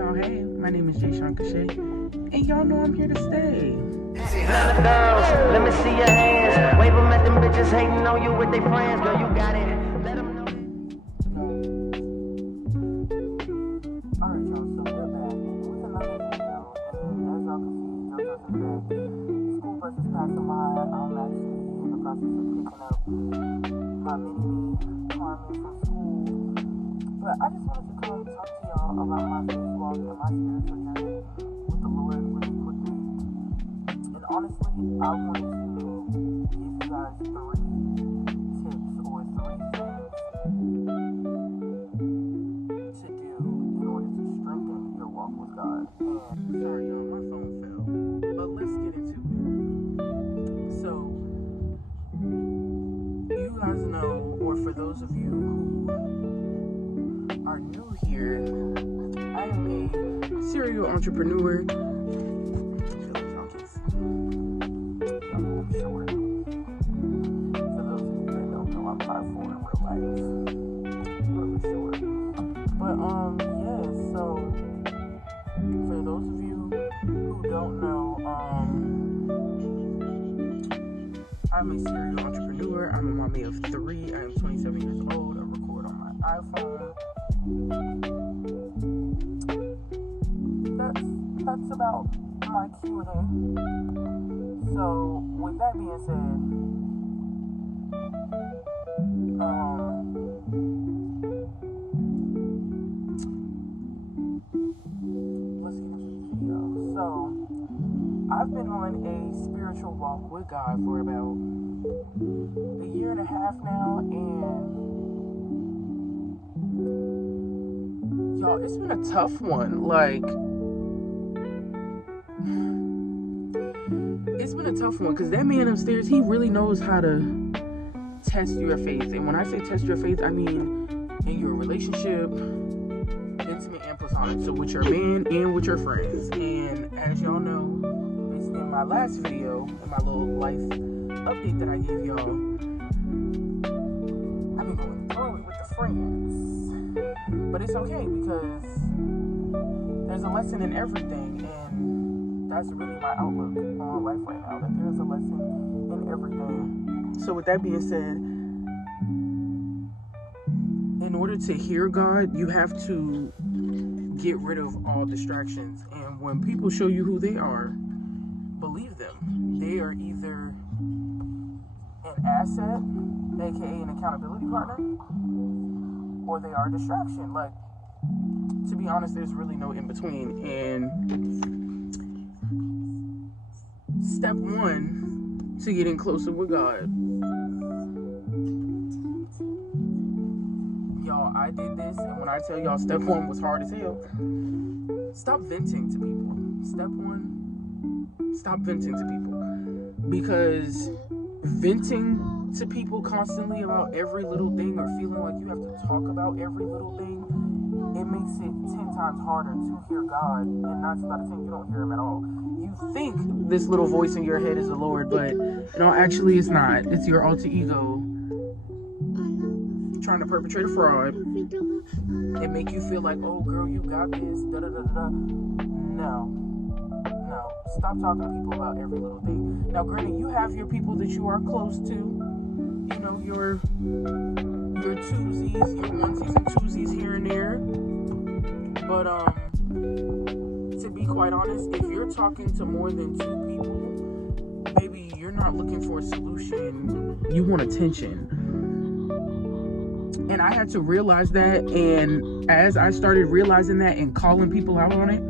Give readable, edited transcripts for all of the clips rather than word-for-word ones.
y'all. Hey, my name is Jay Sean Cachet, and y'all know I'm here to stay. Let me see your hands. Wave them at them bitches hating on you with their friends. Girl, you got it. Let them know. Alright, y'all, so we're back with another video, and as y'all can see, JoJo's in the back. School bus is passing by. I'm actually in the process of picking up my mini-me, Carmen, from school. But I just wanted to come talk to y'all about my faith walk and my spiritual journey with the Lord really quickly. And honestly, I wanted to give you guys 3 tips or 3 things to do in order to strengthen your walk with God. And sorry, y'all, my phone fell. But let's get into it. So, you guys know, or for those of you who are new here, I am a serial entrepreneur. I feel like y'all can see. I'm short. For those of you that don't know, I'm 5'4" in real life. Really short. But yeah, so for those of you who don't know, I'm a serial entrepreneur. I'm a mommy of 3. I am 27 years old. I record on my iPhone. That's about my Q&A. So with that being said, let's get into the video. So I've been on a spiritual walk with God for about a year and a half now, and y'all, it's been a tough one. Like, it's been a tough one because that man upstairs, he really knows how to test your faith. And when I say test your faith, I mean in your relationship, intimate and platonic. So with your man and with your friends. And as y'all know, based in my last video, in my little life update that I gave y'all, I've been going through it with the friends. But it's okay because there's a lesson in everything, and that's really my outlook on life right now, that there's a lesson in everything. So with that being said, in order to hear God, you have to get rid of all distractions. And when people show you who they are, believe them. They are either an asset, aka an accountability partner, or they are a distraction. Like, to be honest, there's really no in between. And step 1 to getting closer with God, y'all, I did this, and when I tell y'all step 1 was hard as hell, stop venting to people. Step 1, stop venting to people. Because venting to people constantly about every little thing, or feeling like you have to talk about every little thing, it makes it 10 times harder to hear God. And 9 times out of 10, you don't hear him at all. You think this little voice in your head is the Lord, but no, actually it's not. It's your alter ego trying to perpetrate a fraud and make you feel like, oh girl, you got this, da da da da. No, stop talking to people about every little thing. Now granted, you have your people that you are close to, you know, your twosies, your onesies and twosies here and there. But to be quite honest, if you're talking to more than 2 people, baby, you're not looking for a solution, you want attention. And I had to realize that, and as I started realizing that and calling people out on it,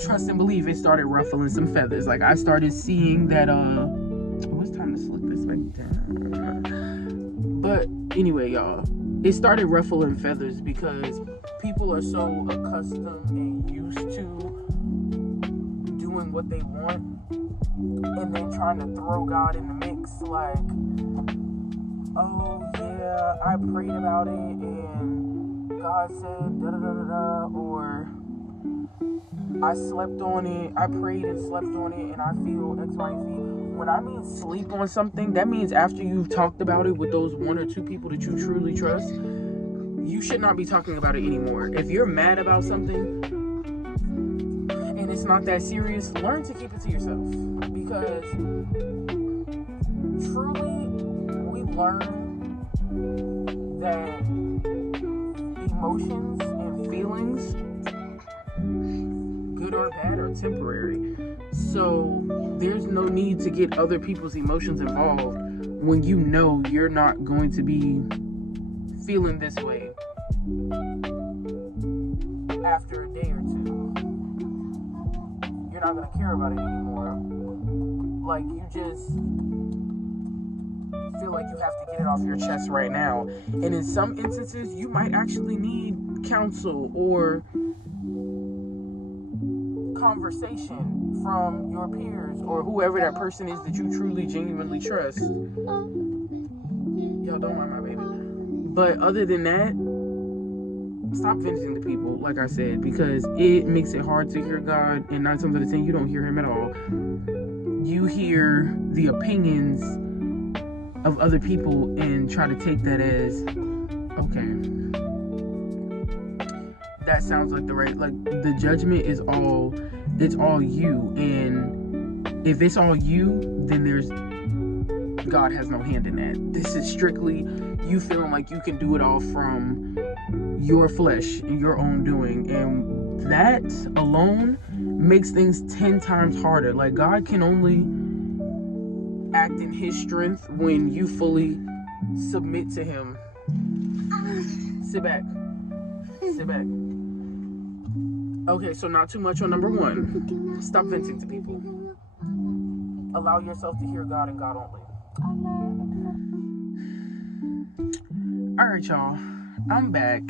trust and believe, it started ruffling some feathers. Like, I started seeing that, it's time to slick this back down. But anyway, y'all, it started ruffling feathers because people are so accustomed and used to doing what they want, and then trying to throw God in the mix. Like, oh yeah, I prayed about it and God said da da da da da, or I slept on it, I prayed and slept on it, and I feel X, Y, and Z. When I mean sleep on something, that means after you've talked about it with those 1 or 2 people that you truly trust, you should not be talking about it anymore. If you're mad about something and it's not that serious, learn to keep it to yourself. Because truly, we've learned that emotions and feelings, good or bad, are temporary. So there's no need to get other people's emotions involved when you know you're not going to be feeling this way after a day or two. You're not going to care about it anymore. Like, you just feel like you have to get it off your chest right now. And in some instances, you might actually need counsel or conversation from your peers or whoever that person is that you truly genuinely trust. Y'all don't mind my baby. But other than that, stop venting to people, like I said, because it makes it hard to hear God, and 9 times out of 10 you don't hear him at all. You hear the opinions of other people and try to take that as, okay, that sounds like the right, like, the judgment is all, it's all you. And if it's all you, then God has no hand in that. This is strictly you feeling like you can do it all from your flesh and your own doing. And that alone makes things 10 times harder. Like, God can only act in his strength when you fully submit to him. Sit back. Okay, so not too much on number 1. Stop venting to people. Allow yourself to hear God and God only. Alright, y'all. I'm back.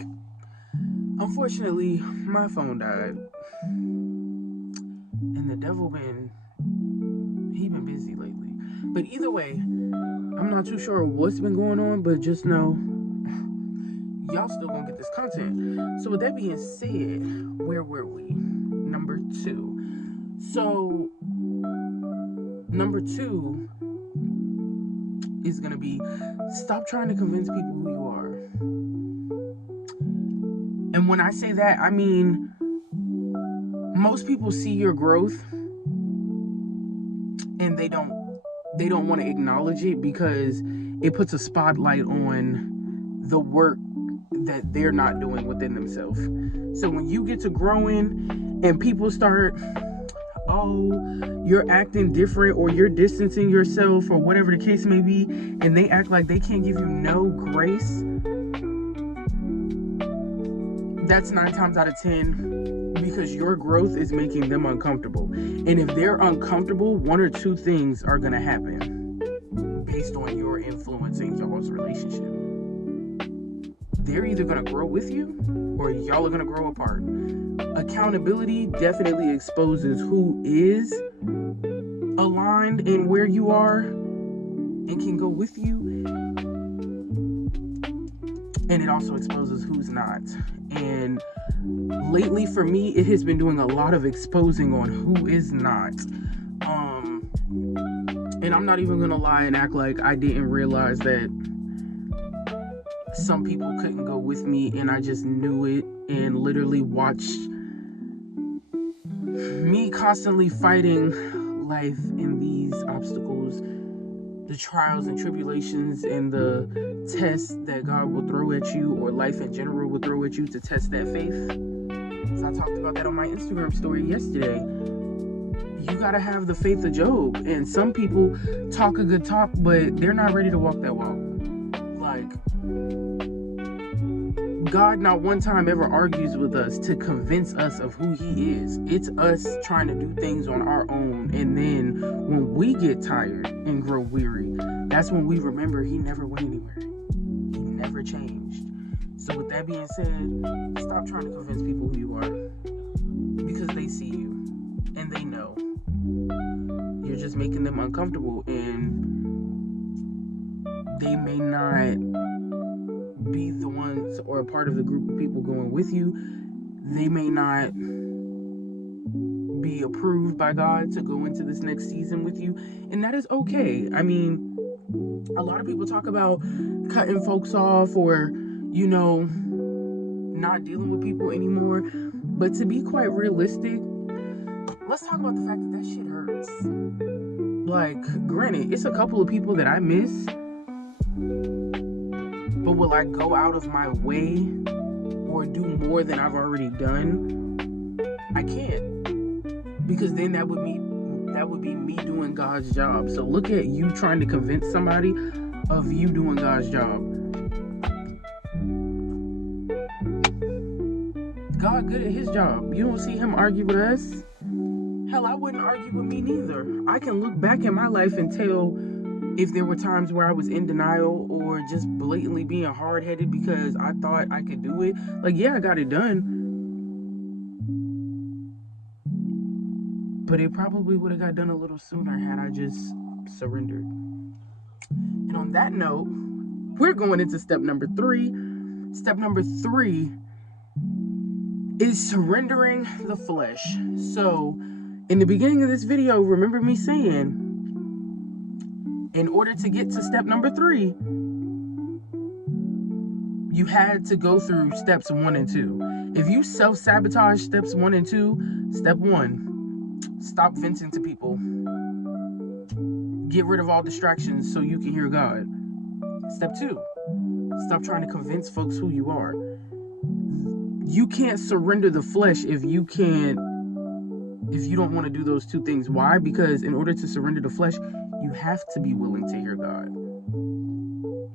Unfortunately, my phone died. And the devil been busy lately. But either way, I'm not too sure what's been going on, but just know y'all still gonna get this content. So with that being said, where were we? Number 2. So number 2 is gonna be, stop trying to convince people who you are. And when I say that, I mean, most people see your growth and they don't want to acknowledge it because it puts a spotlight on the work that they're not doing within themselves. So when you get to growing and people start, oh, you're acting different, or you're distancing yourself, or whatever the case may be, and they act like they can't give you no grace, that's 9 times out of 10 because your growth is making them uncomfortable. And if they're uncomfortable, 1 or 2 things are going to happen based on your influencing y'all's relationship. They're either going to grow with you or y'all are going to grow apart. Accountability definitely exposes who is aligned in where you are and can go with you. And it also exposes who's not. And lately for me, it has been doing a lot of exposing on who is not. And I'm not even gonna lie and act like I didn't realize that some people couldn't go with me, and I just knew it and literally watched me constantly fighting life and these obstacles, the trials and tribulations and the tests that God will throw at you, or life in general will throw at you to test that faith. So I talked about that on my Instagram story yesterday. You gotta have the faith of Job. And some people talk a good talk, but they're not ready to walk that walk. Like, God not one time ever argues with us to convince us of who he is. It's us trying to do things on our own. And then when we get tired and grow weary, that's when we remember he never went anywhere. He never changed. So with that being said, stop trying to convince people who you are, because they see you and they know. You're just making them uncomfortable, and they may not be the ones or a part of the group of people going with you. They may not be approved by God to go into this next season with you, and that is okay. I mean, a lot of people talk about cutting folks off, or, you know, not dealing with people anymore. But to be quite realistic, let's talk about the fact that shit hurts. Like, granted, it's a couple of people that I miss, but will I go out of my way or do more than I've already done? I can't, because then that would be me doing God's job. So look at you trying to convince somebody of you doing God's job. God good at his job. You don't see him argue with us? Hell, I wouldn't argue with me neither. I can look back in my life and tell if there were times where I was in denial or just blatantly being hard-headed because I thought I could do it. Like, yeah, I got it done, but it probably would have got done a little sooner had I just surrendered. And on that note, we're going into step number 3. Step number 3 is surrendering the flesh. So, in the beginning of this video, remember me saying, in order to get to step number 3, you had to go through steps 1 and 2. If you self-sabotage steps 1 and 2, step 1, stop venting to people. Get rid of all distractions so you can hear God. Step 2, stop trying to convince folks who you are. You can't surrender the flesh if you don't want to do those 2 things. Why? Because in order to surrender the flesh, you have to be willing to hear God.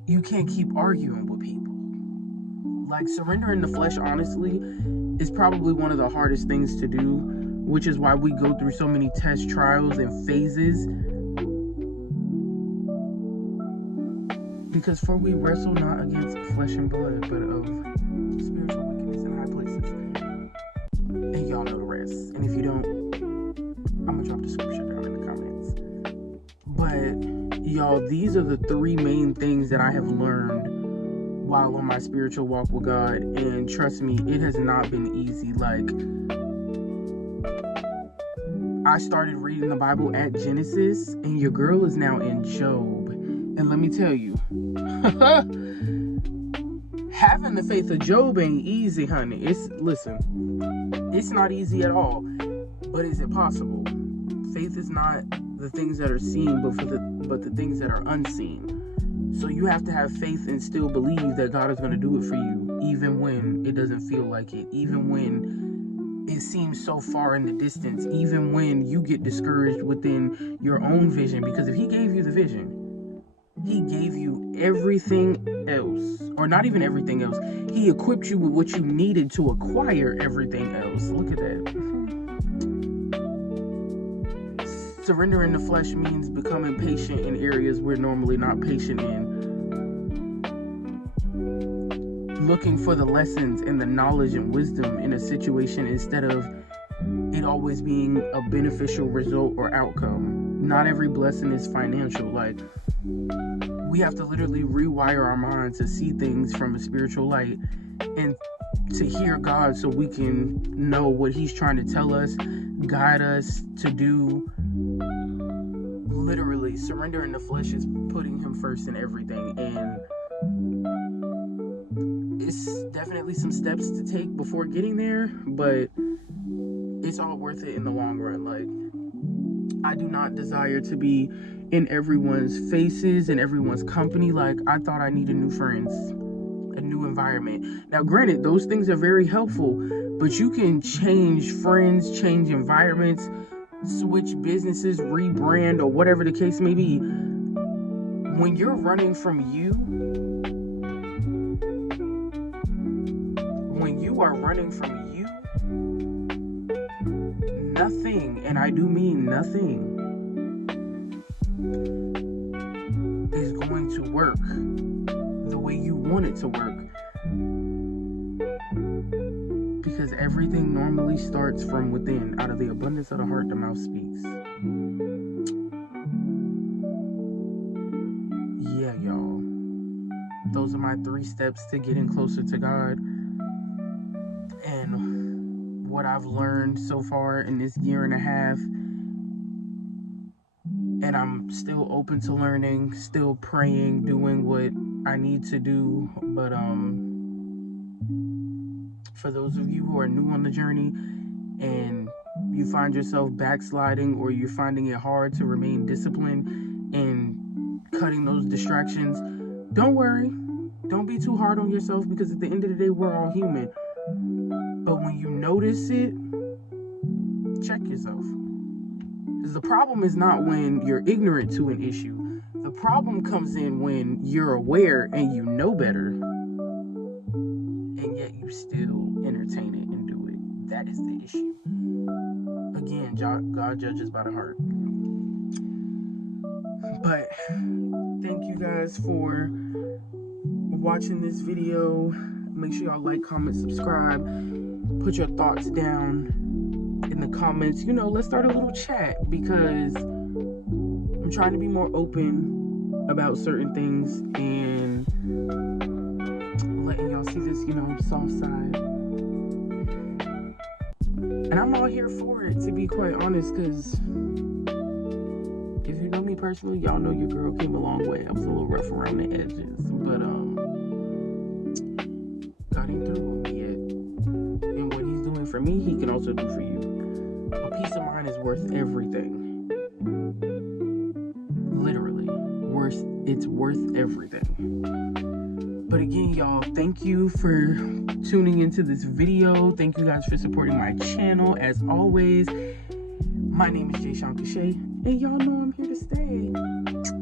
You can't keep arguing with people. Like, surrendering the flesh, honestly, is probably one of the hardest things to do, which is why we go through so many tests, trials, and phases. Because for we wrestle not against flesh and blood, but of spiritual wickedness in high places. And y'all know the rest. And if you don't, I'm gonna drop the scripture down in the comments. But y'all, these are the 3 main things that I have learned while on my spiritual walk with God. And trust me, it has not been easy. Like, I started reading the Bible at Genesis, and your girl is now in Job. And let me tell you, having the faith of Job ain't easy, honey. It's not easy at all. But is it possible? Faith is not the things that are seen, but the things that are unseen. So you have to have faith and still believe that God is going to do it for you, even when it doesn't feel like it, even when it seems so far in the distance, even when you get discouraged within your own vision. Because if he gave you the vision, he gave you everything else, or not even everything else. He equipped you with what you needed to acquire everything else. Look at that. Surrendering the flesh means becoming patient in areas we're normally not patient in. Looking for the lessons and the knowledge and wisdom in a situation instead of it always being a beneficial result or outcome. Not every blessing is financial. Like, we have to literally rewire our mind to see things from a spiritual light and to hear God so we can know what he's trying to tell us, guide us to do. Literally, surrendering the flesh is putting him first in everything. And it's definitely some steps to take before getting there, but it's all worth it in the long run. Like, I do not desire to be in everyone's faces and everyone's company. Like, I thought I needed new friends, a new environment. Now, granted, those things are very helpful, but you can change friends, change environments, switch businesses, rebrand, or whatever the case may be. When you're running from you, when you are running from you, nothing, and I do mean nothing, is going to work the way you want it to work. Because everything normally starts from within. Out of the abundance of the heart, the mouth speaks. Yeah, y'all. Those are my 3 steps to getting closer to God. And what I've learned so far in this year and a half. And I'm still open to learning, still praying, doing what I need to do. But For those of you who are new on the journey and you find yourself backsliding, or you're finding it hard to remain disciplined and cutting those distractions, don't worry. Don't be too hard on yourself, because at the end of the day, we're all human. But when you notice it, check yourself. Because the problem is not when you're ignorant to an issue. The problem comes in when you're aware and you know better, and yet you still entertain it and do it. That is the issue. Again, God judges by the heart. But thank you guys for watching this video. Make sure y'all like, comment, subscribe. Put your thoughts down in the comments. You know, let's start a little chat, because I'm trying to be more open about certain things and letting y'all see this, you know, soft side. And I'm all here for it, to be quite honest, because if you know me personally, y'all know your girl came a long way. I was a little rough around the edges, but God ain't through with me yet. And what he's doing for me, he can also do for you. A peace of mind is worth everything. Literally, it's worth everything. But again, y'all, thank you for tuning into this video. Thank you guys for supporting my channel. As always, my name is Jay Sean Cachet, and y'all know I'm here to stay.